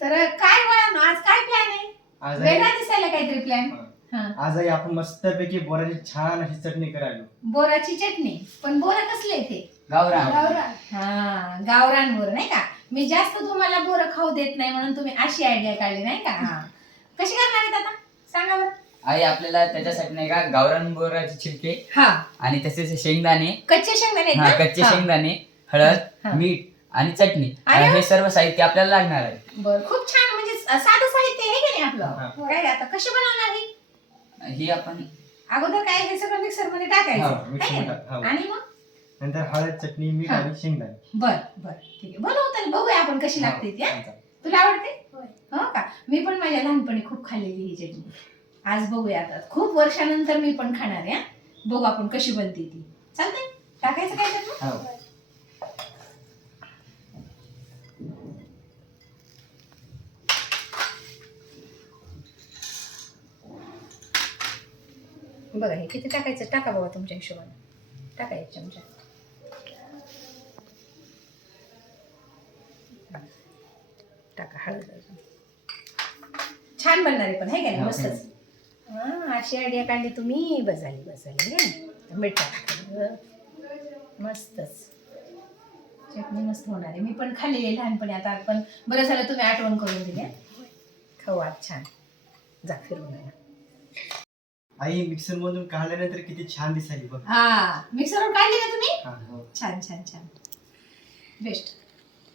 तर काय वळण आज काय प्लॅन आहे? आज वेगळा दिसायला काहीतरी प्लॅन. आजही आपण मस्तपैकी बोराची छान अशी चटणी करायलो. बोराची चटणी. पण बोर कसले ते? गावरान. हा, गावरान बोर नाही का? मी जास्त तुम्हाला बोर खाऊ देत नाही म्हणून तुम्ही अशी आयडिया काढली नाही का? कशी करणार आहेत आता सांगा बरं. आई आपल्याला त्याच्यासाठी नाही का गावरान बोराचे छिलके हा, आणि तसेच शेंगदाणे, कच्चे शेंगदाणे आहेत हा ना? कच्चे हा. शेंगदाणे, हळद, हा. मीठ आणि चटणी अरे वा. हे सर्व साहित्य आपल्याला लागणार आहे. बर, खूप छान. म्हणजे साधं साहित्य आहे की नाही हा. आपलं? काय आता कशी बनवणार ही? ही आपण अगोदर काय हे सगळं मिक्सर मध्ये हा, टाकायचं मिक्सर है मध्ये ना? टाक, हा. आणि मग नंतर हळद, चटणी, मीठ हा. आणि शेंगदाणे. बर बर ठीक आहे, बनवू बघूया आपण कशी लागते ती. हा? हा. तुला आवडते? हो का? मी पण माझ्या लहानपणी खूप खाल्लेली ही चटणी. आज बघूया आता खूप वर्षानंतर मी पण खाणार आहे. हा? बघू आपण कशी बनते ती. चालतंय? टाकायचं काय त्यात मग? हो. बघा हे किती टाकायचं टाका बाबा तुमच्या हिशोबाने. टाका एक चमचा. टाका हळद अजून. छान बनणार आहे पण है का नाही? मस्तच. हा, अशी आयडिया काढली तुम्ही. बसाली मीठ टाका. मस्तच चटणी मस्त होणार आहे. मी पण खाल्लेली आहे लहानपणी. आता आपण बरं झालं तुम्ही आठवण करून दिली. खाऊ आज छान. जा फिरून या. आई मिक्सर मधून काढल्यानंतर किती छान दिसायली बघ. हा, मिक्सरवर काढली ना तुम्ही? हा, हो. छान छान छान. बेस्ट.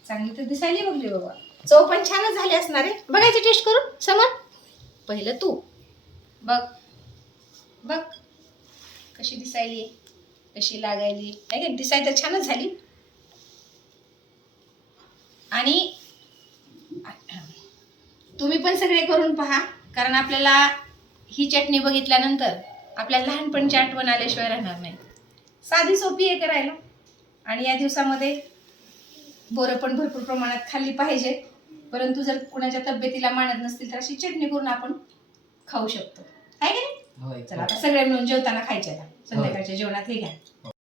चांगली तर दिसायली बघली बाबा. चव पण छानच झाली असणार आहे. बघायची टेस्ट करून समज. पहिलं तू बघ बघ कशी दिसायली, कशी लागायली. आहे का? दिसाय तर छानच झाली. आणि तुम्ही पण सगळे करून पहा, कारण आपल्याला ही चटणी बघितल्यानंतर आपल्याला लहानपणची आठवण आल्याशिवाय राहणार नाही. साधी सोपी आहे करायला. आणि या दिवसामध्ये बोरं पण भरपूर प्रमाणात खाल्ली पाहिजे. परंतु जर कुणाच्या तब्येतीला मानत नसतील तर अशी चटणी करून आपण खाऊ शकतो. आहे की नाही? होय. चला आता सगळे मिळून जेवताना खायचे. संध्याकाळच्या जेवणात हे घ्या.